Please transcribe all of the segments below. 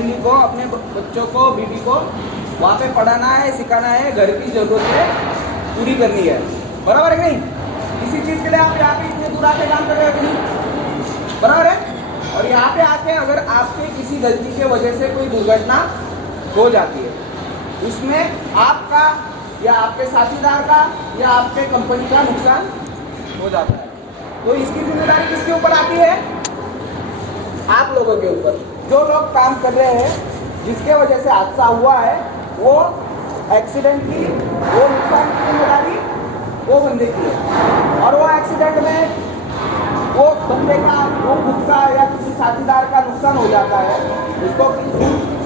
Family को, अपने बच्चों को, बीवी को वहाँ पे पढ़ाना है, सिखाना है, घर की जरूरतें पूरी करनी है, बराबर है नहीं? इसी चीज़ के लिए आप यहाँ पे इतने दूर आके काम कर रहे हो कि नहीं, बराबर है? और यहाँ पे आके अगर आपके किसी गलती के वजह से कोई दुर्घटना हो जाती है, उसमें आपका या आपके साथीदार का या आपके कंपनी का नुकसान हो जाता है, तो इसकी जिम्मेदारी किसके ऊपर आती है? आप लोगों के ऊपर। जो लोग काम कर रहे हैं, जिसके वजह से हादसा हुआ है, वो एक्सीडेंट की, वो नुकसान की जिम्मेदारी वो बंदे की है। और वो एक्सीडेंट में वो बंदे का, वो खुद का या किसी साथीदार का नुकसान हो जाता है, उसको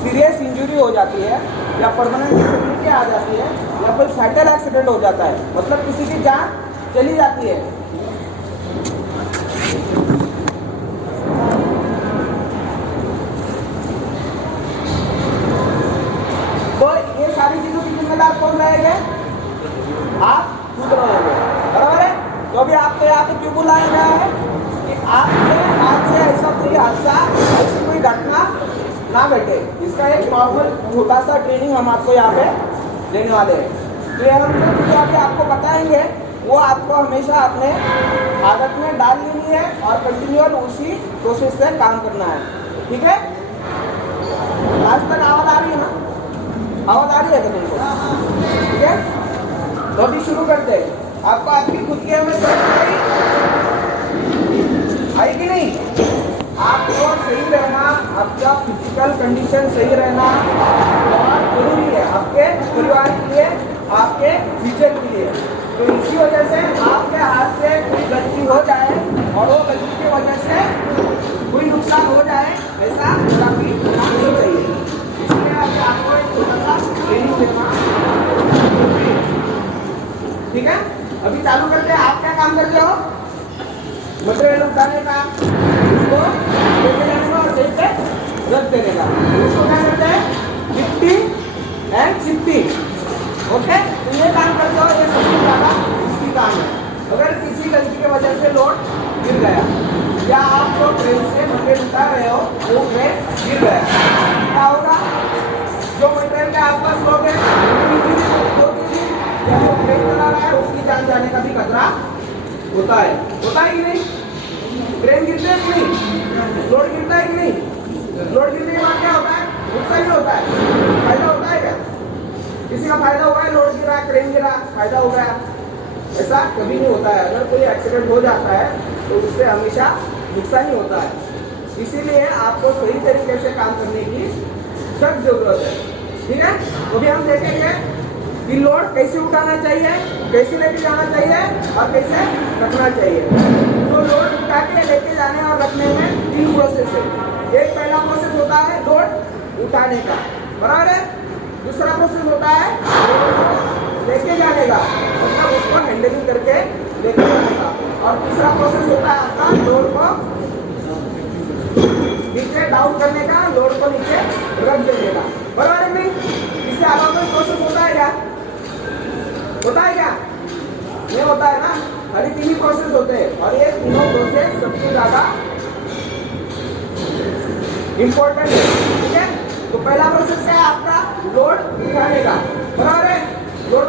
सीरियस इंजरी हो जाती है या परमानेंट डिसेबिलिटी आ जाती है या फिर फैटल एक्सीडेंट हो जाता है, मतलब किसी की जान चली जाती है। तो ये सारी चीजों की जिम्मेदार कौन रहेंगे? आप खुद रहोगे, बराबर है? तो अभी आपको यहाँ पे क्यों बुलाया गया है कि आपके हाथ से ऐसा कोई हादसा, ऐसी कोई घटना ना घटे। इसका एक नॉर्मल छोटा सा ट्रेनिंग हम आपको यहाँ पे देने वाले हैं। तो ये हम जो अभी आपको बताएंगे वो आपको हमेशा अपने आदत में डाल लेनी है और कंटिन्यूअल उसी प्रोसेस से काम करना है, ठीक है? आज तक आवाज आ रही है ना? आवाज आ रही है क्या तुमको? ठीक है, तो अभी शुरू करते हैं। आपको आपकी खुद की हमें आई कि नहीं? आपको सही रहना, आपका फिजिकल कंडीशन सही रहना बहुत जरूरी है आपके परिवार के लिए, आपके फ्यूचर के लिए। तो इसी वजह से आपके हाथ से कोई गलती हो जाए और वो गलती की वजह से कोई नुकसान हो जाए, ऐसा कभी नहीं चाहिए। इसलिए अभी आपको एक छोटा सा ट्रेनिंग देना, ठीक है? अभी चालू करते हैं। आप क्या काम करते हो? मटेरियल उठाने का, उसको लेके जाने का और सही पे रख देने का, उसको क्या करते हैं? Lifting and shifting, okay? तो ये काम करते हो, ये सबसे ज़्यादा इसकी काम है। अगर किसी गलती की वजह से लोड गिर गया या आप जो ट्रेन से मटेरियल उठा रहे हो वो ट्रेन गिर गया, क्या होगा? जो मटेरियल के आसपास लोग हैं, या जो ट्रेन चला रहा है उसकी जान जाने का भी खतरा होता है कि नहीं? ट्रेन गिरते है कि नहीं? लोड गिरता है कि नहीं? लोड गिरने के बाद क्या होता है? नुकसान ही होता है, फायदा होता है क्या? किसी का फायदा हुआ है? लोड गिरा, ट्रेन गिरा, फायदा हो गया? ऐसा कभी नहीं होता है। अगर कोई एक्सीडेंट हो जाता है तो उससे हमेशा नुकसान ही होता है। इसीलिए आपको सही तरीके से काम करने की सख्त जरूरत है, ठीक है? तो भी हम देखेंगे कि लोड कैसे उठाना चाहिए, कैसे लेके जाना चाहिए और कैसे रखना चाहिए। तो लोड उठा के लेके जाने और रखने में 3 प्रोसेस है। एक पहला प्रोसेस होता है लोड उठाने का, बराबर है? दूसरा प्रोसेस होता है लेके जाने का, मतलब उसको हैंडलिंग करके लेके जाने का। और तीसरा प्रोसेस होता है आपका लोड को नीचे डाउन करने का, लोड को नीचे रख देने का, बराबर है नहीं? इससे आगे कोई प्रोसेस होता है क्या? होता है क्या? ये होता है ना? खाली 3 ही प्रोसेस होते हैं और ये तीनों प्रोसेस सबसे ज्यादा इंपॉर्टेंट है, ठीक है? तो पहला प्रोसेस क्या है आपका? लोड उठाने का, बराबर है? लोड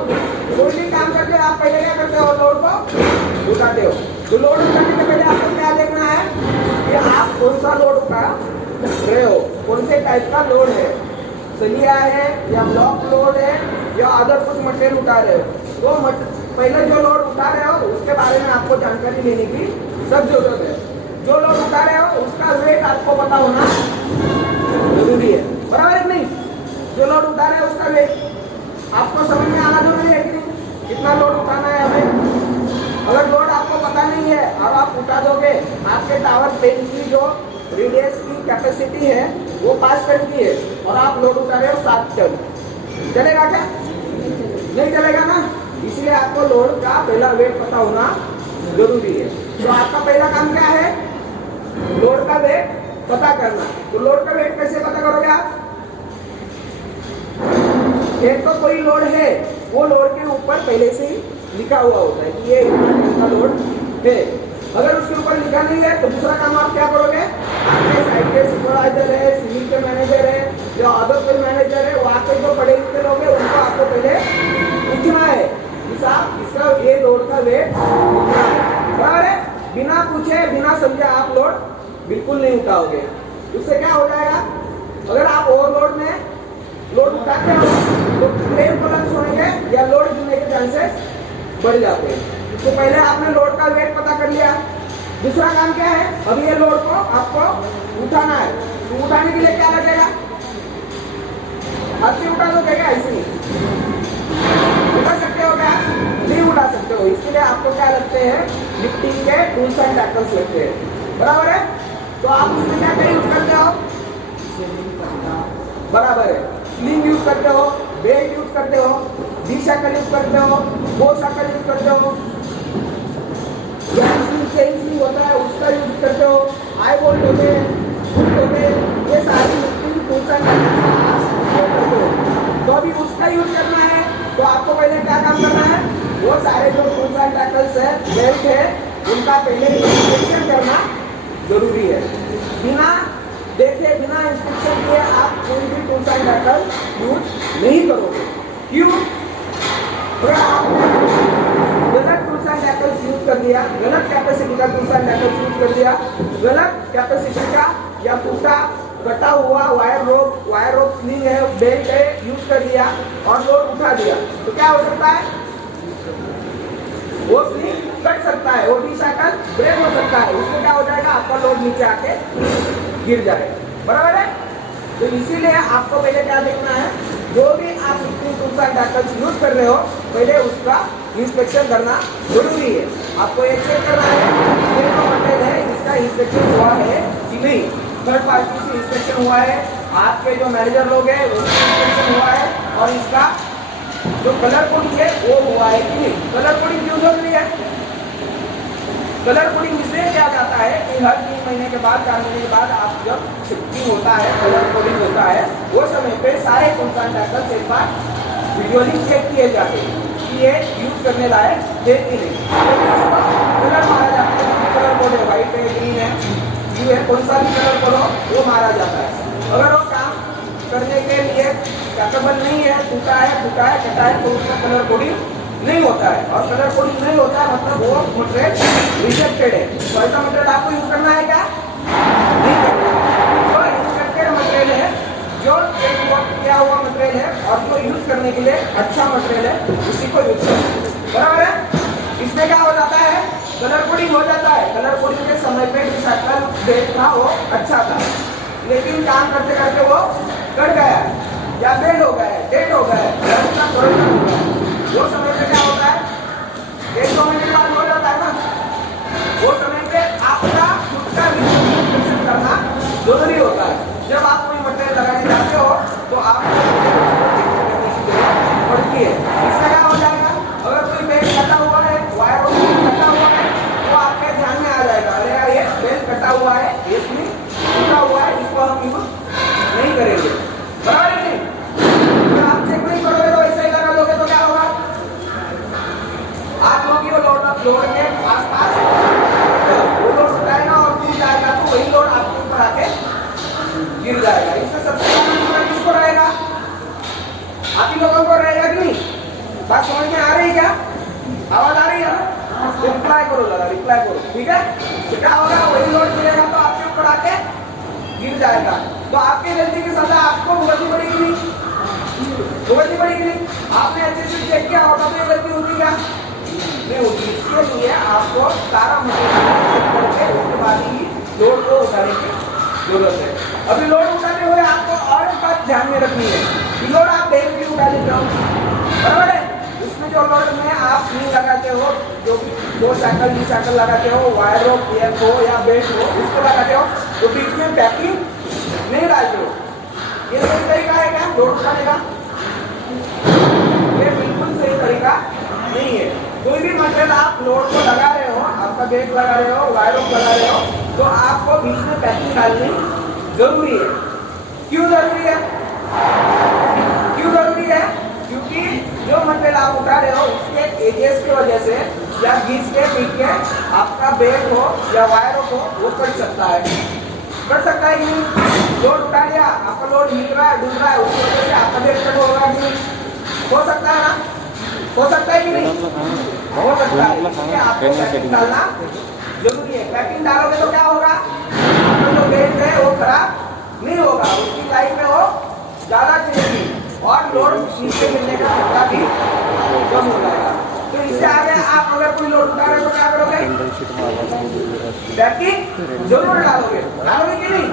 कोई भी काम करके आप पहले क्या करते हो? लोड को उठाते हो। तो लोड उठाने से पहले आपको क्या देखना है कि आप कौन सा लोड उठा रहे हो, कौन से टाइप का लोड है, सलिया है या ब्लॉक लोड है या अदर कुछ मटेरियल उठा रहे हो। तो पहले जो लोड उठा रहे हो उसके बारे में आपको जानकारी लेने की सब जरूरत है। जो लोड उठा रहे हो उसका वेट आपको पता होना जरूरी है, बराबर है नहीं? जो लोड उठा रहे हो उसका वेट आपको समझ में आना जरूरी है कि नहीं? कितना लोड उठाना है हमें? अगर लोड आपको पता नहीं है और आप उठा दोगे, आपके टावर पेन की जो रेडियस की कैपेसिटी है वो 5 टन की है और आप लोड उठा रहे हो 7 टन, चलेगा क्या? नहीं चलेगा ना? इसलिए आपको लोड का पहला वेट पता होना जरूरी है। तो आपका पहला काम क्या है? लोड का वेट पता करना। तो लोड का वेट कैसे पता करोगे आप? एक तो कोई लोड है, वो लोड के ऊपर पहले से ही लिखा हुआ होता है कि ये इतना लोड है। अगर उसके ऊपर लिखा नहीं है तो दूसरा काम आप क्या करोगे, आपके साइड के सुपरवाइजर है, सिविल के मैनेजर है, जो अदर कोई मैनेजर है, वहाँ पे जो बड़े लिखे लोग हैं उनको आपको पहले पूछना है इसका ये लोड का वेट कितना है। बराबर है? बिना पूछे बिना समझे आप लोड बिल्कुल नहीं उठाओगे। उससे क्या हो जाएगा, अगर आप ओवरलोड में लोड उठाते हो तो फ्लेम कोलैप्स होने या लोड गिरने के चांसेस बढ़ जाते हैं। तो पहले आपने लोड का वेट पता कर लिया। दूसरा काम क्या है, अभी ये लोड को आपको उठाना है, तो उठाने के लिए क्या लगेगा, हाथ से उठा दो क्या, ऐसे नहीं उठा सकते हो क्या, नहीं उठा सकते हो। इसके लिए आपको क्या लगते हैं, लिफ्टिंग के टूल्स एंड टैकल्स लगते हैं। बराबर है? तो आप इसमें क्या क्या यूज करते हो, बराबर है, स्लिंग यूज करते हो, बेल्ट यूज करते हो, डी शैकल यूज करते हो, बो शैकल यूज करते हो, चेन स्लिंग होता है उसका यूज करते हो, आई बोल्ट होते हैं, हुक होते हैं, ये सारी लिफ्टिंग टूल्स एंड टैकल्स करते हो। तो अभी उसका यूज करना है तो आपको पहले क्या काम करना है, वो सारे जो टूल्स एंड टैकल्स है, बेल्ट है, उनका पहले इंस्पेक्शन करना जरूरी है। बिना देखे बिना इंस्ट्रक्शन के आप कोई भी टूल्स एंड टैकल यूज नहीं करोगे। क्यों? अगर आपने गलत टूल्स एंड टैकल्स यूज कर दिया, गलत कैपेसिटी का टूल्स एंड टैकल्स यूज कर दिया, गलत कैपेसिटी का या टूटा कटा हुआ वायर रोप स्लिंग है, बेल्ट है, यूज कर दिया और लोड उठा दिया, तो क्या हो सकता है, वो स्लिंग कट सकता है, वो डी शैकल ब्रेक हो सकता है, उससे क्या हो जाएगा, आपका लोड नीचे आके गिर जाए। बराबर है? तो इसीलिए आपको पहले क्या देखना है, जो भी आप lifting tools and tackles use कर रहे हो पहले उसका इंस्पेक्शन करना जरूरी है। आपको ये चेक करना है ये जो मटेरियल है इसका इंस्पेक्शन हुआ है कि नहीं, थर्ड पार्टी से इंस्पेक्शन हुआ है, आपके जो मैनेजर लोग हैं उसका इंस्पेक्शन हुआ है, और इसका जो कलर कोडिंग है वो हुआ है कि नहीं। कलर कोडिंग क्यों जरूरी है, कलर कोडिंग इसलिए किया जाता है कि हर 3 महीने के बाद 4 महीने के बाद आप जब शिफ्टिंग होता है, कलर कोडिंग होता है, वो समय पे सारे टूल्स एंड टैकल्स एक बार विजुअली चेक किए जाते हैं कि ये यूज करने लायक है कि नहीं। कलर मारा जाता है, कलर कोड है, व्हाइट है, ग्रीन है, ब्लू है, कौन सा भी कलर करो वो मारा जाता है। अगर वो काम करने के लिए कैपेबल नहीं है, टूटा है, कटा है, तो उसका कलर कोडिंग नहीं होता है, और कलर कोडिंग नहीं होता है मतलब वो मटेरियल रिजेक्टेड है। तो ऐसा मटेरियल आपको यूज करना है क्या, नहीं करना है। जो रिजेक्टेड मटेरियल है, जो किया हुआ मटेरियल है और जो यूज करने के लिए अच्छा मटेरियल है उसी को यूज करना। बराबर है? इसमें क्या हो जाता है, कलर कोडिंग हो जाता है, कलर कोडिंग के समय पे जो शक्ल बेल्ट था वो अच्छा था, लेकिन काम करते करते वो कट गया या बेंड हो गया, डेट हो गया, उसका कोरिजन हो गया, वो समय पे क्या होता है, 1-2 महीने बाद हो जाता है ना, वो समय पे आपका खुद का इंस्पेक्शन करना जरूरी होता है। जब आप कोई मटेरियल लगाने जाते हो तो आपको पड़ती है। इससे क्या हो जाएगा, अगर कोई बेल्ट कटा हुआ है, वायर कटा हुआ है, तो आपके ध्यान में आ जाएगा, अरे यार ये बेल्ट कटा हुआ है, इसमें टूटा हुआ है, इसको हम यूज नहीं करेंगे। बराबर है नहीं? अगर आप चेक नहीं करोगे तो ऐसे ही लगा दोगे तो क्या होगा, आप लोग ये लोड के आसपास वो लोड उठाएगा और टूट जाएगा, तो वही लोड आपके ऊपर आके गिर जाएगा। इससे सबसे ज्यादा नुकसान किसको रहेगा, आप ही लोगों को रहेगा कि नहीं। बात समझ में आ रही है क्या, आवाज आ रही है? रिप्लाई करो जरा, रिप्लाई करो, ठीक है। तो क्या होगा, वही लोड मिलेगा तो आपके ऊपर आके गिर जाएगा, तो आपकी गलती की सजा आपको भुगतनी पड़ेगी नहीं, भुगतनी पड़ेगी नहीं। आपने अच्छे से चेक किया होगा तो ये गलती होती क्या नहीं होती। इसके लिए आपको सारा मटेरियल चेक करके उसके बाद ही लोड को उठाने की जरूरत है। अभी लोड उठाते हुए आपको और एक बात ध्यान में रखनी है कि लोड आप देख भी उठा लेते हो, बराबर है। इसमें जो लोड में आप स्लिंग लगाते हो, जो दो साइकिल डी साइकिल लगाते हो, वायर हो, पीएफ हो या बेल्ट हो, उसको लगाते हो, तो बीच में पैकिंग नहीं डालते हो। ये सही तरीका है क्या लोड उठाने का? ये बिल्कुल सही तरीका नहीं है। कोई भी मटेरियल आप लोड को लगा रहे हो, आपका बेल्ट लगा रहे हो, वायर लगा रहे हो, तो आपको बीच में पैकिंग डालनी जरूरी है। क्यों जरूरी है? क्यों जरूरी है? क्योंकि जो मटेरियल आप उठा रहे हो उसके एजेस की वजह से या घिस के पीट के आपका बेल्ट हो या वायर हो वो कट सकता है कि नहीं। लोड उठा लिया, आपका लोड हिल रहा है, डूब रहा है, उसकी वजह से आपका बेल्ट कट होगा कि नहीं? हो सकता है ना? हो सकता है कि नहीं? हो सकता है। इसलिए आपको पैकिंग डालना जरूरी है। पैकिंग डालोगे तो क्या होगा, आपका जो बेल्ट है वो खराब नहीं होगा, उसकी लाइफ में वो ज्यादा चलेगी और लोड नीचे मिलने का खतरा भी कम हो जाएगा। तो इससे आगे आप अगर कोई लोड उठा रहे हो तो क्या करोगे, पैकिंग जरूर डालोगे कि नहीं?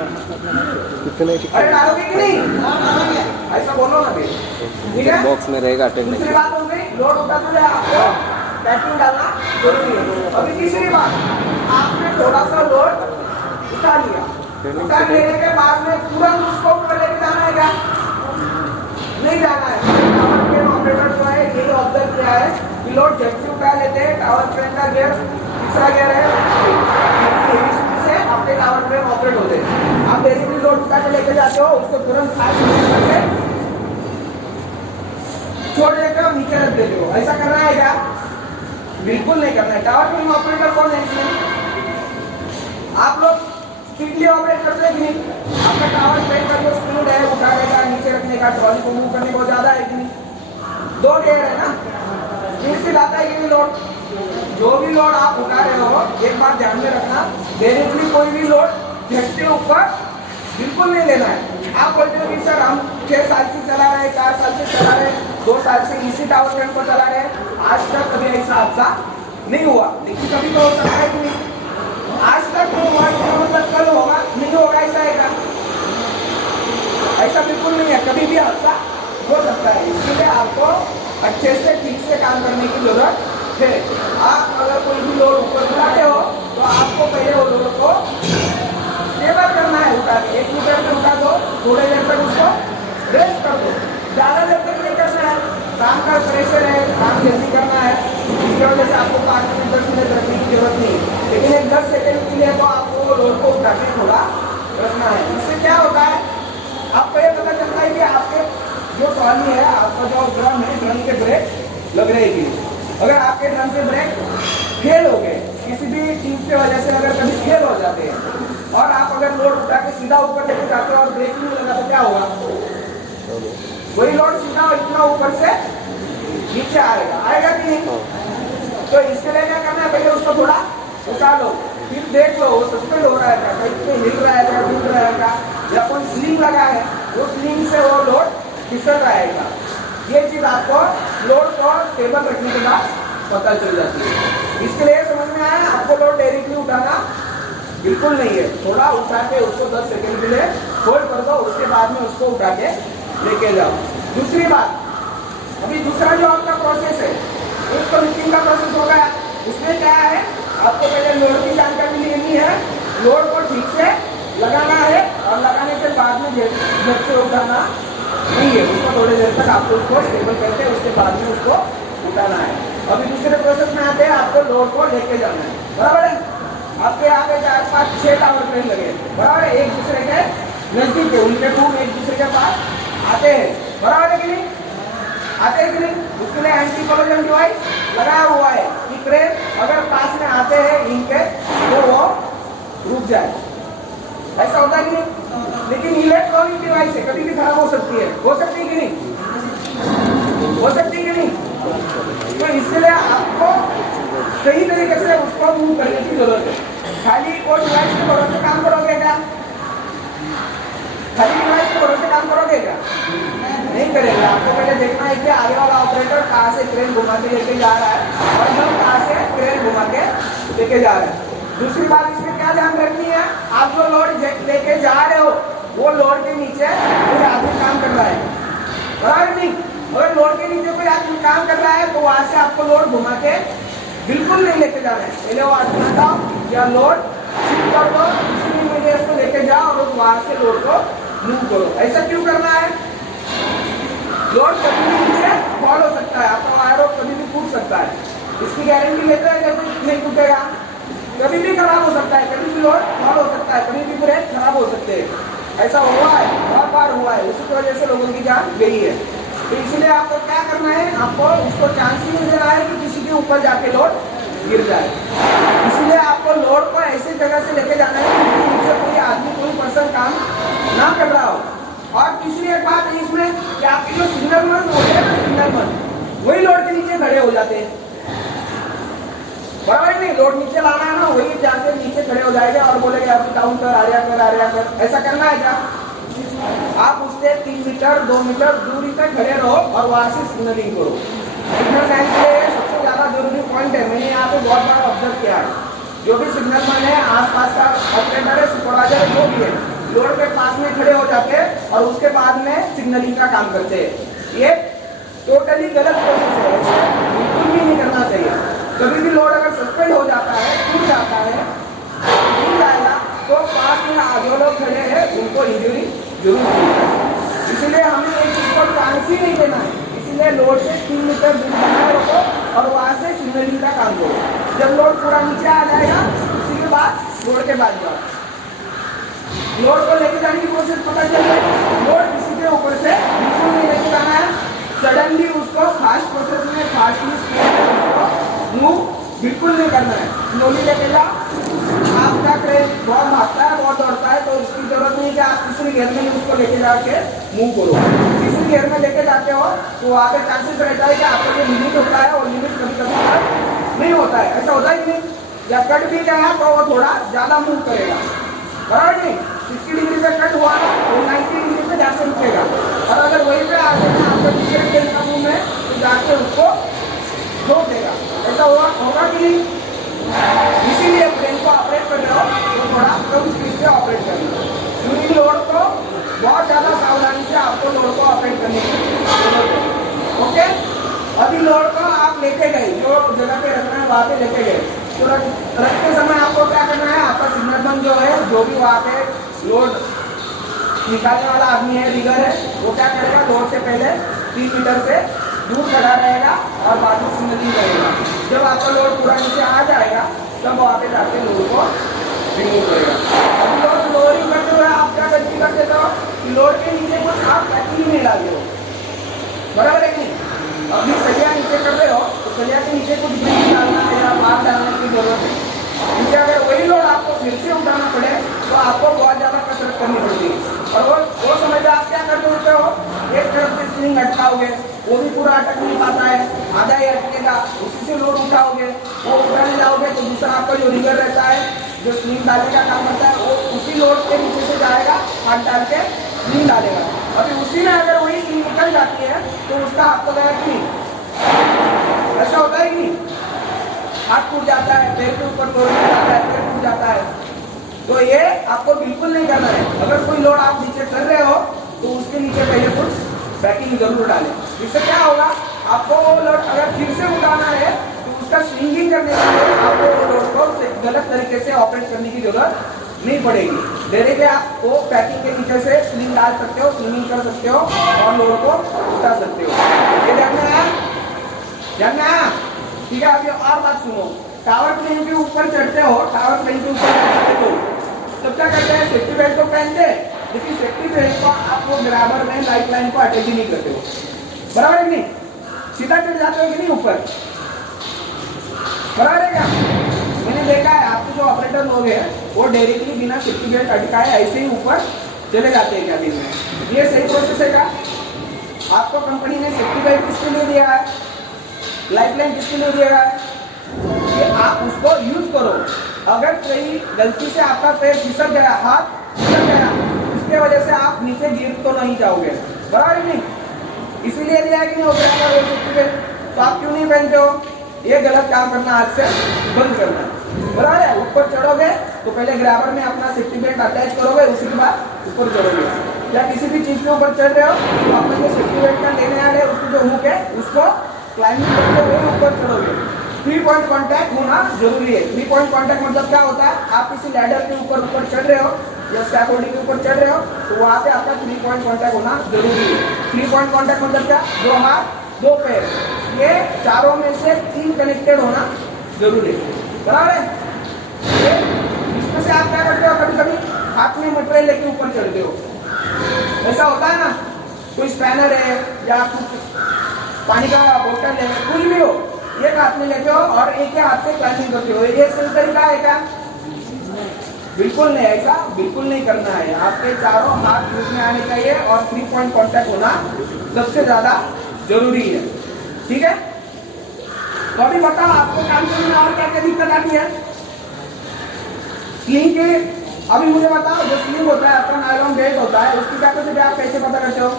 अरे डालोगे कि नहीं? ऐसा बोलो ना फिर, ठीक है? बॉक्स में रहेगा। दूसरी बात हो गई, लोड उठा तो आपको पैकिंग डालना जरूरी है। अभी तीसरी बात, आपने थोड़ा सा लोड उठा लिया, उठा लेने के बाद में तुरंत उसको ऊपर लेके जाना है क्या? नहीं जाना है। ऑपरेटर जो है यही ऑब्जर्व किया है कि लोड जब उठा लेते हैं, टावर क्रेन का गियर तीसरा गियर है, से अपने टावर क्रेन ऑपरेट होते हैं। आप जैसे भी लोड उठा के लेके जाते हो उसको तुरंत करके छोड़ देते हो, नीचे रख देते हो। ऐसा करना है क्या? बिल्कुल नहीं करना है। टावर क्रेन ऑपरेटर कौन है इसमें? आप लोग स्पीडली ऑपरेट करते हैं कि नहीं? आपका टावर क्रेन का जो स्पीड है उठाने का, नीचे रखने का, ट्रॉली को मूव करने को ज्यादा है कि नहीं? 2 गियर है ना, इससे लाता है ये लोड। जो भी लोड आप उठा रहे हो एक बात ध्यान में रखना, डायरेक्टली कोई भी लोड झट से ऊपर बिल्कुल नहीं लेना है। आप बोलते हो कि सर हम 6 साल से चला रहे हैं, 4 साल से चला रहे हैं, 2 साल से इसी टावर क्रेन को चला रहे हैं, आज तक कभी ऐसा हादसा नहीं हुआ। लेकिन कभी तो हो सकता है कि नहीं? आज तक नहीं हुआ, मतलब कल होगा, नहीं होगा ऐसा है क्या? ऐसा बिल्कुल नहीं है, कभी भी हादसा हो सकता है। इसलिए आपको अच्छे से ठीक से काम करने की जरूरत है। आप अगर कोई भी लोड ऊपर उठाते हो तो आपको पहले वो लोड को स्टेबल करना है। उठा के 1 मीटर पे उठा दो, थोड़े देर तक उसको रेस्ट कर दो, ज्यादा देर तक नहीं करना है। काम का प्रेशर है, काम जल्दी करना है, इसकी वजह से आपको 5 मिनट 10 मिनट रखने की जरूरत नहीं। लेकिन एक 10 सेकंड के लिए तो आपको वो लोड को उठा के थोड़ा रखना है। इससे क्या होता है, आपको ये पता चलता है कि आपके जो ट्रॉली है, आपका जो ड्रम है, ड्रम के ब्रेक लग रहे हैं। अगर आपके ड्रम के ब्रेक फेल हो गए किसी भी चीज की वजह से, अगर कभी फेल हो जाते हैं और आप अगर लोड उठा के सीधा ऊपर लेके जाते हो और ब्रेक नहीं लगा तो क्या होगा, वही लोड सीधा इतना ऊपर से नीचे आएगा कि नहीं? तो इसके लिए क्या करना है, पहले उसको थोड़ा उठा लो, फिर देख लो वो सस्पेंड हो रहा है क्या, कहीं हिल रहा है क्या, डूब रहा है क्या, या कोई स्लिंग लगा है वो स्लिंग से वो लोड फिसल रहेगा। ये चीज आपको लोड को स्टेबल रखने के बाद पता चल जाती है। इसके लिए समझ में आया, आपको लोड डायरेक्टली उठाना बिल्कुल नहीं है, थोड़ा उठा के उसको 10 सेकंड के लिए होल्ड कर दो, उसके बाद में उसको उठा के लेके जाओ। दूसरी बात, अभी दूसरा जो आपका प्रोसेस है, एक तो लिफ्टिंग का प्रोसेस हो गया। उसमें क्या है, आपको पहले लोड की जानकारी लेनी है, लोड को ठीक से लगाना है और लगाने के बाद में झट से उठाना नहीं है, उसको थोड़ी देर तक आपको उसको स्टेबल करके उसके बाद में उसको उठाना है। अभी दूसरे प्रोसेस में आते हैं, आपको लोड को लेके जाना है, बराबर है? आपके यहाँ पे 4 5 6 टावर क्रेन लगे, बराबर है, एक दूसरे के नजदीक है, उनके टूल एक दूसरे के पास आते हैं, बराबर है कि नहीं? आते हैं कि नहीं? उसके लिए एंटी कोलिजन डिवाइस लगाया हुआ है कि क्रेन अगर पास में आते हैं इनके तो वो रुक जाए। ऐसा होता है कि नहीं? लेकिन इलेक्ट्रॉनिक डिवाइस है, कभी भी खराब हो सकती है कि नहीं? हो सकती है कि नहीं? तो इसलिए आपको सही तरीके से उसको मूव करने की जरूरत है। खाली कोई डिवाइस के भरोसे काम करोगे क्या? खाली डिवाइस के भरोसे काम करोगे क्या? नहीं करेगा। आपको पहले देखना है कि आगे वाला ऑपरेटर कहाँ से क्रेन घुमा के लेके जा रहा है और हम कहाँ से क्रेन घुमा के लेके जा रहे हैं। दूसरी बात इसमें क्या ध्यान रखनी है, आप जो लोड लेके जा रहे हो वो लोड के नीचे कोई आदमी काम कर रहा है, बराबर नहीं? अगर लोड के नीचे कोई आदमी काम कर रहा है तो वहां से आपको लोड घुमा के बिल्कुल नहीं लेके जाना है। पहले वो आदमी हटाओ या लोड शिफ्ट कर दो, दूसरी मीडियम को लेके जाओ और वहां से लोड को मूव करो। ऐसा क्यों करना है? लोड कभी भी नीचे फॉल हो सकता है, आपका वायर कभी भी टूट सकता है, इसकी गारंटी लेते हैं कि नहीं टूटेगा। कभी भी खराब हो सकता है, कभी भी लोड फॉल हो सकता है, कभी भी ब्रेक खराब हो सकते हैं। ऐसा हुआ है, बहुत बार हुआ है, उसी की वजह से लोगों की जान गई है। तो इसलिए आपको क्या करना है, आपको उसको चांस ही नहीं देना है कि किसी के ऊपर जाके लोड गिर जाए। इसलिए आपको लोड को ऐसी जगह से लेके जाना है कि नीचे कोई आदमी कोई पर्सन काम ना कर रहा हो। और तीसरी एक बात है इसमें कि आपके जो सिग्नलमैन होते हैं ना, सिग्नलमैन वही लोड के नीचे खड़े हो जाते हैं, बराबर नहीं। लोड नीचे लाना है ना, वही जाके नीचे खड़े हो जाएंगे और बोलेंगे अभी डाउन कर, आर्या कर। ऐसा करना है क्या? आप उससे 3 मीटर 2 मीटर दूरी तक खड़े रहो और वहां से सिग्नलिंग करो। सिग्नल मैन के लिए सबसे ज्यादा जरूरी पॉइंट है, मैंने यहाँ पे बहुत बार ऑब्जर्व किया है, जो भी सिग्नल मैन है, आसपास का ऑपरेटर है, सुपरवाइजर है, जो भी है, लोड के पास में खड़े हो जाते हैं और उसके बाद में सिग्नलिंग का काम करते हैं। ये टोटली गलत प्रोसेस है, बिल्कुल भी नहीं करना चाहिए। कभी भी लोड अगर सस्पेंड हो जाता है, टूट जाता है, टूट जाएगा, तो पास में जो लोग खड़े हैं उनको इंजरी जरूर होगी। इसलिए हमें एक चीज को चांस ही नहीं देना है। इसलिए लोड से 3 मीटर दूर बनाए रखो और वहां से सिग्नलिंग का काम करो। जब लोड पूरा नीचे आ जाएगा उसी के बाद लोड के बाद जाओ। लोड को लेके जाने की प्रोसेस पता चल रही है। लोड किसी के ऊपर से बिल्कुल नहीं लेके जाना है, सडनली उसको फास्ट प्रोसेस में फास्टली स्पीड में उसको मूव बिल्कुल नहीं करना है। स्लोली लेके जाओ। आपका ट्रेन बहुत भागता है, बहुत दौड़ता है, तो इसकी जरूरत नहीं कि आप तीसरी गियर में उसको लेके जाके मूव करो। तीसरी गियर में लेके जाते हो तो वहाँ पे चांसेस रहता है कि आपका जो लिमिट होता है वो लिमिट कभी कभी नहीं होता है। ऐसा होता है कि नहीं, या कट भी गया तो वो थोड़ा ज्यादा मूव करेगा, बराबर नहीं। 60 डिग्री पे कट हुआ तो 90 डिग्री पे जाके रुकेगा, और अगर वहीं पे आगे में आपका दूसरे ट्रेन का मूव है तो जाके उसको रोक देगा। ऐसा होगा कि नहीं? इसीलिए ट्रेन को ऑपरेट कर रहे हो तो थोड़ा कम स्पीड से ऑपरेट करना। क्योंकि लोड को बहुत ज्यादा सावधानी से आपको लोड को ऑपरेट करने की जरूरत है। ओके, अभी लोड को आप लेके गए, जो जगह पे रखना है वहाँ पे लेके गए, तो रखते समय आपको क्या करना है, आपका सिग्नलमैन जो है, जो भी वहाँ पे लोड निकालने वाला आदमी है, रिगर है, वो क्या करेगा, लोड से पहले 3 मीटर से दूर खड़ा रहेगा और बाद में सिग्नलिंग करेगा। जब आपका लोड पूरा नीचे आ जाएगा तब वहाँ पे जाके लोड को रिमूव करेगा। अभी लोड लोअरिंग करते हुए आप क्या गलती कर देते हो कि लोड के नीचे कुछ आप पैकिंग नहीं डालते हो, बराबर है कि नहीं? अभी सरिया नीचे कर रहे हो तो सरिया के नीचे कुछ ब्रिज डालना है या बार डालने की जरूरत है, क्योंकि अगर वही लोड आपको फिर से उठाना पड़े तो आपको बहुत ज्यादा कसरत करनी पड़ती है। और वो समय में आप क्या करते होते हो, एक तरफ से स्लिंग अटकाओगे, वो भी पूरा अटक नहीं पाता है, आधा ही अटकेगा, उसी से लोड उठाओगे, वो उठाने जाओगे तो दूसरा आपका जो रिगर रहता है, जो स्लिंग डालने का काम करता है, वो उसी लोड के नीचे से जाएगा, हाथ डाल के स्लिंग डालेगा। अभी उसी में अगर वही स्लिंग निकल जाती है तो उसका हाथ तो गया कि नहीं? ऐसा होता है कि नहीं? हाथ टूट जाता है, पैर के ऊपर तोड़ जाता है, पैर टूट जाता है। तो ये आपको बिल्कुल नहीं करना है। अगर कोई लोड आप नीचे कर रहे हो तो उसके नीचे पहले कुछ पैकिंग जरूर डालें। इससे क्या होगा, आपको वो लोड अगर फिर से उठाना है तो उसका स्विंगिंग करने के लिए आपको वो लोड को गलत तरीके से ऑपरेट करने की जरूरत नहीं पड़ेगी। डायरेक्टली आप वो पैकिंग के नीचे से स्लिंग डाल सकते हो, स्विंगिंग कर सकते हो और लोड को उठा सकते हो। ये ध्यान में आया? ध्यान में आया? ठीक है। अभी और बात सुनो, टावर प्लेन के ऊपर चढ़ते हो, टावर प्लेन के ऊपर चढ़ते हो तब क्या करते हैं, सेफ्टी बेल्ट तो पहनते हैं, लेकिन सेफ्टी बेल्ट को आप वो बराबर में लाइफ लाइन को अटैच ही नहीं करते हो, बराबर है कि नहीं? सीधा चढ़ जाते हो कि नहीं ऊपर, बराबर है क्या? मैंने देखा है आपके जो ऑपरेटर लोग हैं वो डायरेक्टली बिना सेफ्टी बेल्ट अटकाए ऐसे ही ऊपर चले जाते हैं कैबिन में। ये सही प्रोसेस है क्या? आपको कंपनी ने सेफ्टी बेल्ट किसके लिए दिया है, लाइफ लाइन किसके लिए दिया है, कि आप उसको यूज करो। अगर कोई गलती से आपका पैर फिसल गया, हाथ फिसल गया, इसके वजह से आप नीचे गिर तो नहीं जाओगे, बराबर नहीं? इसीलिए दिया है कि नहीं होगा, तो आप क्यों नहीं पहनते हो? ये गलत काम करना आज से बंद करना, बराबर है? ऊपर चढ़ोगे तो पहले ग्राबर में अपना सेफ्टी बेल्ट अटैच करोगे, उसी के बाद ऊपर चढ़ोगे। या किसी भी चीज के ऊपर चढ़ रहे हो तो अपने जो सेफ्टी बेल्ट का लेने वाले उसको जो हुक है उसको क्लाइंबिंग करते हुए ऊपर चढ़ोगे। 3 पॉइंट कॉन्टैक्ट होना जरूरी है। 3 पॉइंट कॉन्टैक्ट मतलब क्या होता है, आप किसी लैडर के ऊपर चढ़ रहे हो या स्कैफोल्डिंग के ऊपर चढ़ रहे हो तो वहां पे आपका 3 पॉइंट कॉन्टैक्ट होना जरूरी है। 3 पॉइंट कॉन्टैक्ट मतलब क्या, 2 हाथ 2 पैर, ये चारों में से 3 कनेक्टेड होना जरूरी है, बराबर है? इसमें से आप क्या करते हो, कभी कभी हाथ में मटेरियल लेके ऊपर चढ़ते हो, ऐसा होता है ना? कोई स्पैनर है या कुछ पानी का बोतल है, कुछ भी हो, एक हाथ में लेते हो और एक ही हाथ से क्लाइंबिंग करते हो, ये सही तरीका है क्या? बिल्कुल नहीं, ऐसा बिल्कुल नहीं करना है। आपके चारों हाथ यूज में आने चाहिए और 3 पॉइंट कांटेक्ट होना सबसे ज्यादा जरूरी है। ठीक है, तो अभी बताओ आपको काम करने में और क्या क्या दिक्कत आती है? स्लिंग के, अभी मुझे बताओ, जो स्लिंग होता है आपका नायलॉन बेल्ट होता है, उसकी कैपेसिटी आप कैसे पता करते हो?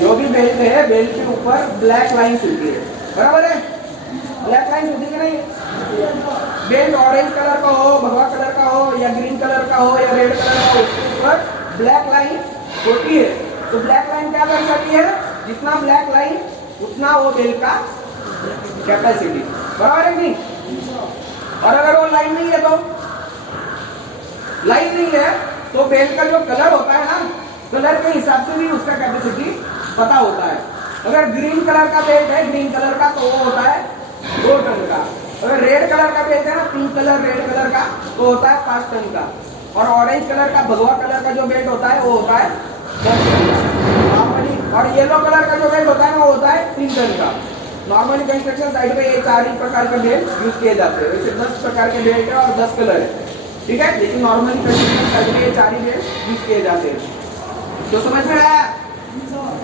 जो भी बेल्ट है, बेल्ट के ऊपर ब्लैक लाइन चलती है, बराबर है? ब्लैक लाइन होती है नहीं? बेल्ट ऑरेंज कलर का हो, भगवा कलर का हो, या ग्रीन कलर का हो, या रेड कलर का हो, उसके ऊपर ब्लैक लाइन होती है। तो ब्लैक लाइन क्या दर्शाती है? जितना ब्लैक लाइन उतना वो बेल्ट का कैपेसिटी, बराबर है नहीं? और अगर वो लाइन नहीं है तो, लाइन नहीं है तो बेल्ट का जो कलर होता है ना, कलर के हिसाब से भी उसका कैपेसिटी पता होता है। अगर ग्रीन कलर का बेल्ट है, ग्रीन कलर का, तो वो होता है 2 टन का। अगर रेड कलर का बेल्ट है ना, पिंक कलर रेड कलर का, तो होता है 5 टन का। और ऑरेंज कलर का, भगवा कलर का जो बेल्ट होता है वो होता है 10 टन का नॉर्मली। और येलो कलर का जो बेल्ट होता है वो होता है 3 टन का। नॉर्मली कंस्ट्रक्शन साइड में ये 4 ही प्रकार के बेल्ट यूज किए जाते हैं। वैसे 10 प्रकार के बेल्ट है और 10 कलर है, ठीक है, लेकिन नॉर्मली कंस्ट्रक्शन साइड में ये 4 ही बेल्ट यूज किए जाते हैं। तो समझ में आया?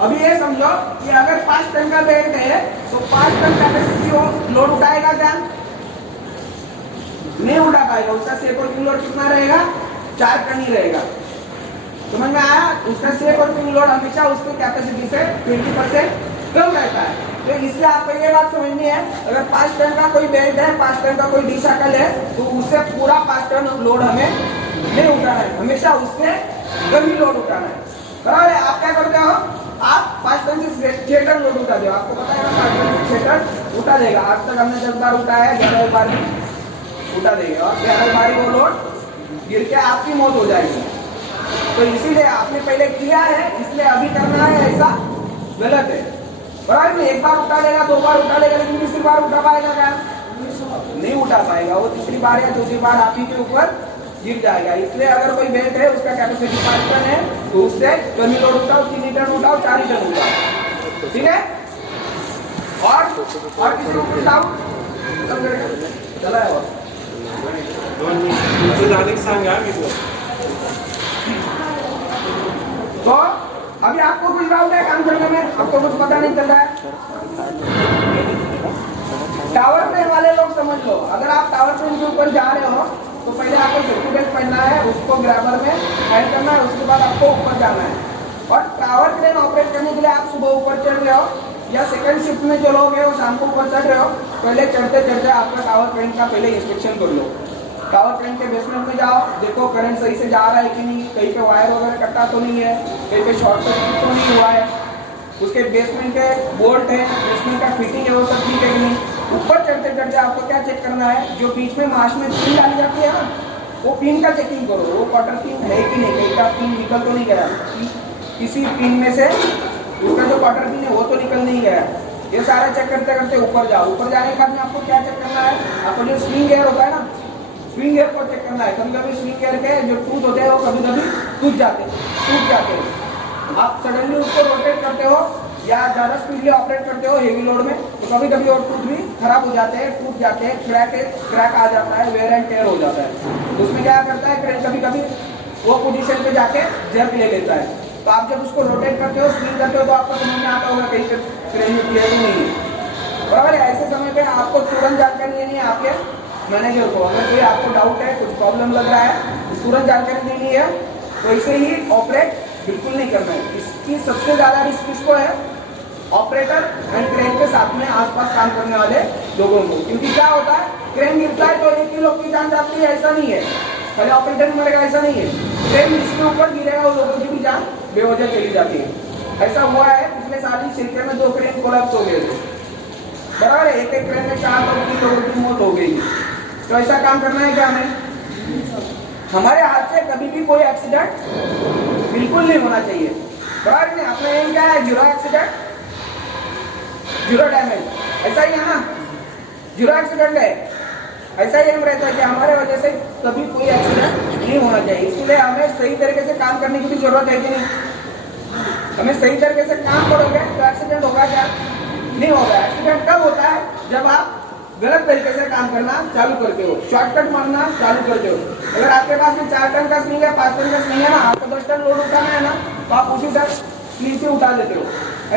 अभी ये समझो कि अगर 5 टन का बेल्ट है तो 5 टन कैपेसिटी लोड उठाएगा क्या? नहीं उठा पाएगा। उसका सेक और किंग लोड कितना रहेगा? 4 टन ही रहेगा। समझ में आया? उसका सेक और किंग लोड हमेशा उसकी कैपेसिटी से 20% कम रहता है। तो इसलिए आपको ये बात समझनी है, अगर 5 टन का कोई बेल्ट है, 5 टन का कोई डी-साइकिल है, तो उससे पूरा 5 टन लोड हमें नहीं उठाना है, हमेशा उससे कम ही लोड उठाना है, बराबर है? आप क्या करते हो? आप 5 टन से 6 टन लोड उठा दो। आपको पता है ना 5 टन से 6 टन उठा देगा। आज तक हमने 10 बार उठाया है, 11 बार भी उठा देगा और 11 बार वो लोड गिर के आपकी मौत हो जाएगी। तो इसीलिए आपने पहले किया है, इसलिए अभी करना है, ऐसा गलत है, बराबर नहीं? एक बार उठा लेगा, 2 बार उठा लेगा, लेकिन तीसरी बार उठा पाएगा क्या? नहीं उठा पाएगा। वो तीसरी बार या दूसरी बार आप ही के ऊपर गिर जाएगा। इसलिए अगर कोई बेल्ट है, उसका कैपेसिटी 5 टन है, तो उससे कम लोड उठाओ, 3 टन उठाओ, 4 टन उठाओ, ठीक है? और किसी को कुछ डाउट? चला है और तो अभी आपको कुछ डाउट है काम करने में? आपको कुछ पता नहीं चल रहा है? टावर प्लेन वाले लोग समझ लो, अगर आप टावर प्लेन के ऊपर जा रहे हो तो पहले आपको सेफ्टी बेल्ट पहनना है, उसको ग्रैबर में हैंड करना है, उसके बाद आपको ऊपर जाना है। और टावर प्लेन ऑपरेट करने के लिए आप सुबह ऊपर चढ़ रहे हो या सेकंड शिफ्ट में जो लोग हैं वो शाम को ऊपर चढ़ रहे हो, पहले चढ़ते चढ़ते आपका टावर प्लेन का पहले इंस्पेक्शन कर लो। टावर प्लेन के बेसमेंट में जाओ, देखो करंट सही से जा रहा है कि नहीं, कहीं पे वायर वगैरह कटा तो नहीं है, कहीं पे शॉर्ट सर्किट तो नहीं हुआ है, उसके बेसमेंट के बोल्ट है, बेसमेंट का फिटिंग है, वो सब ठीक है कि नहीं। ऊपर चढ़ते चढ़ते आपको क्या चेक करना है? जो बीच में मार्च में पिन डाली जाती है ना, वो पिन का चेकिंग करो, वो क्वार्टर पिन है कि नहीं, कहीं का पिन निकल तो नहीं गया, किसी पिन में से उसका जो क्वार्टर पिन है वो तो निकल नहीं गया। ये सारा चेक करते करते ऊपर जाओ। ऊपर जाने के बाद में आपको क्या चेक करना है? आपको जो स्विंग गियर होता है ना, स्विंग गियर को चेक करना है। कभी कभी स्विंग गियर के जो टूथ होते हैं वो कभी कभी टूट जाते हैं। आप सडनली उसको रोटेट करते हो या ज्यादा स्पीडली ऑपरेट करते हो हेवी लोड में, तो कभी कभी और टूथ भी खराब हो जाते हैं, टूट जाते हैं, क्रैक आ जाता है, वेयर एंड टेयर हो जाता है। तो उसमें क्या करता है क्रेन, कभी कभी वो पोजीशन पे जाके जर्क ले लेता है। तो आप जब उसको रोटेट करते हो, स्विंग करते हो, तो आपको समझ में आता होगा कहीं क्रेन में क्लियर नहीं है, बराबर है? ऐसे समय पे आपको तुरंत जानकारी देनी है आपके मैनेजर को। अगर कोई आपको डाउट है, कुछ प्रॉब्लम लग रहा है, तुरंत जानकारी देनी है। तो इसे ही ऑपरेट बिल्कुल नहीं करना है। इसकी सबसे ज्यादा रिस्क किसको है? ऑपरेटर एंड क्रेन के साथ में आसपास काम करने वाले लोगों को। क्योंकि क्या होता है, क्रेन गिरता है तो एक ही लोग की जान जाती है, ऐसा नहीं है, खाली ऑपरेटर मरेगा ऐसा नहीं है। क्रेन जिसके ऊपर गिरेगा वो लोगों की भी जान बेवजह चली जाती है। ऐसा हुआ है पिछले साल ही सिरके में 2 क्रेन कोलैप्स हो गए थे, बराबर है? एक क्रेन में 4 लोगों की मौत हो गई। तो ऐसा काम करना है क्या हमें? हमारे हाथ से कभी भी कोई एक्सीडेंट बिल्कुल नहीं होना चाहिए, बराबर नहीं? अपना एम क्या है? 0 एक्सीडेंट 0 डैमेज, ऐसा ही है ना? 0 एक्सीडेंट है। ऐसा ही एम रहता है कि हमारे वजह से कभी कोई एक्सीडेंट नहीं होना चाहिए। इसलिए हमें सही तरीके से काम करने की भी जरूरत है कि नहीं? हमें सही तरीके से काम करोगे तो एक्सीडेंट होगा क्या? नहीं होगा। एक्सीडेंट कब होता है? जब आप गलत तरीके से काम करना चालू करते हो, शॉर्टकट मारना चालू करते हो। अगर आपके पास में 4 टन का स्लिंग है, 5 टन का स्लिंग है ना, आपको 10 टन लोड उठाना है ना, तो आप उसी तक स्लिंग से उठा देते हो।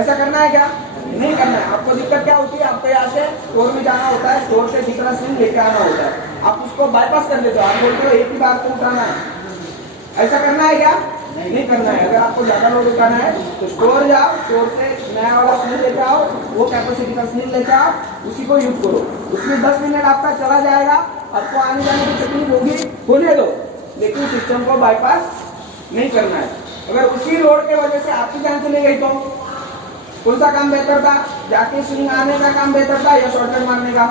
ऐसा करना है क्या? नहीं करना है। आपको दिक्कत क्या होती है? आपको यहाँ से स्टोर में जाना होता है, स्टोर से जितना स्लिंग लेके आना होता है, आप उसको बाईपास कर देते हो। आप बोलते हो एक ही बार को उठाना है। ऐसा करना है क्या? नहीं करना है। अगर आपको ज्यादा लोड उठाना है तो स्टोर जाओ, स्टोर से नया वाला स्लिंग लेके आओ, वो कैपेसिटी का स्लिंग लेके आओ, उसी को यूज करो। उसमें 10 मिनट आपका चला जाएगा, आपको आने जाने की तकलीफ होगी, होने दो, लेकिन सिस्टम को बाईपास नहीं करना है। अगर उसी लोड के वजह से आपकी जान चली गई तो कौन सा काम बेहतर था? जाके स्लिंग आने का काम बेहतर था या शॉर्टकट मारने का?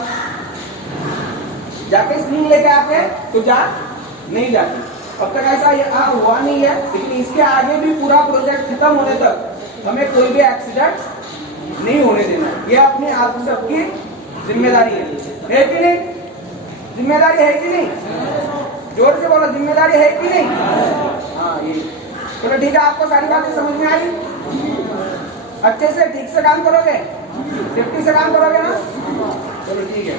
जाके स्लिंग लेके आते तो जान नहीं जाती। अब तक ऐसा हुआ नहीं है, लेकिन इसके आगे भी पूरा प्रोजेक्ट खत्म होने तक हमें कोई भी एक्सीडेंट नहीं होने देना। ये अपनी आप सबकी जिम्मेदारी है कि नहीं? जिम्मेदारी है कि नहीं? जोर से बोलो, जिम्मेदारी है कि नहीं? हाँ, ये चलो ठीक है। आपको सारी बातें समझ में आई? अच्छे से ठीक से काम करोगे, सेफ्टी से काम करोगे ना? चलो ठीक है।